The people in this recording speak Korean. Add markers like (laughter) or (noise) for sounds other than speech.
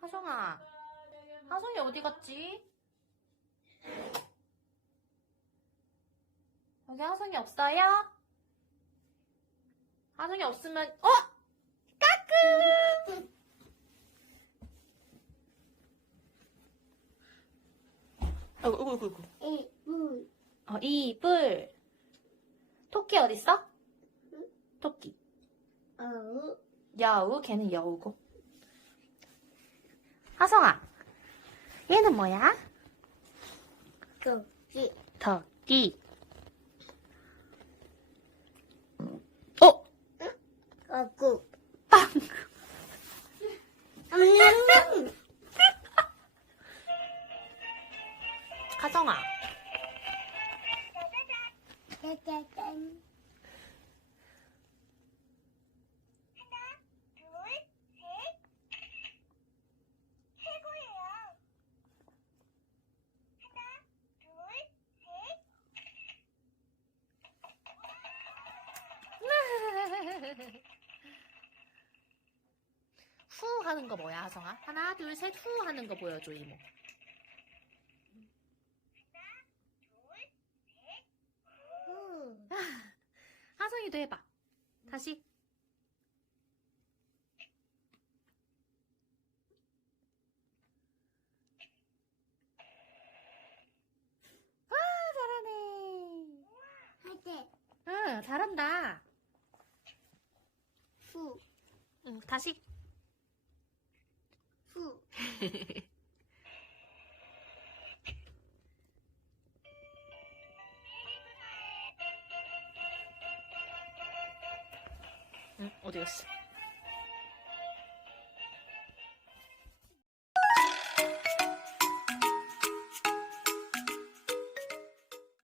하성아, 하성이 어디 갔지? 여기 하성이 없어요? 하성이 없으면, 어? 까꿍! 어이구, 어이구, 어이구. 이, 물, 어, 이불. 토끼 어딨어? 응? 토끼. 어우, 여우, 걔는 여우고. 하성아, 얘는 뭐야? 고기, 토끼. 어? 어구. 빵! 음, (laughs) 하성아, 짜자잔. (laughs) 후 하는 거 뭐야, 하성아? 하나, 둘, 셋, 후 하는 거 보여줘, 이모. 후. (laughs) 하성이도 해봐. 다시. 아, 잘하네. 응, 잘한다. 후, 응, 다시. 후. (laughs) 응, 어디 갔어?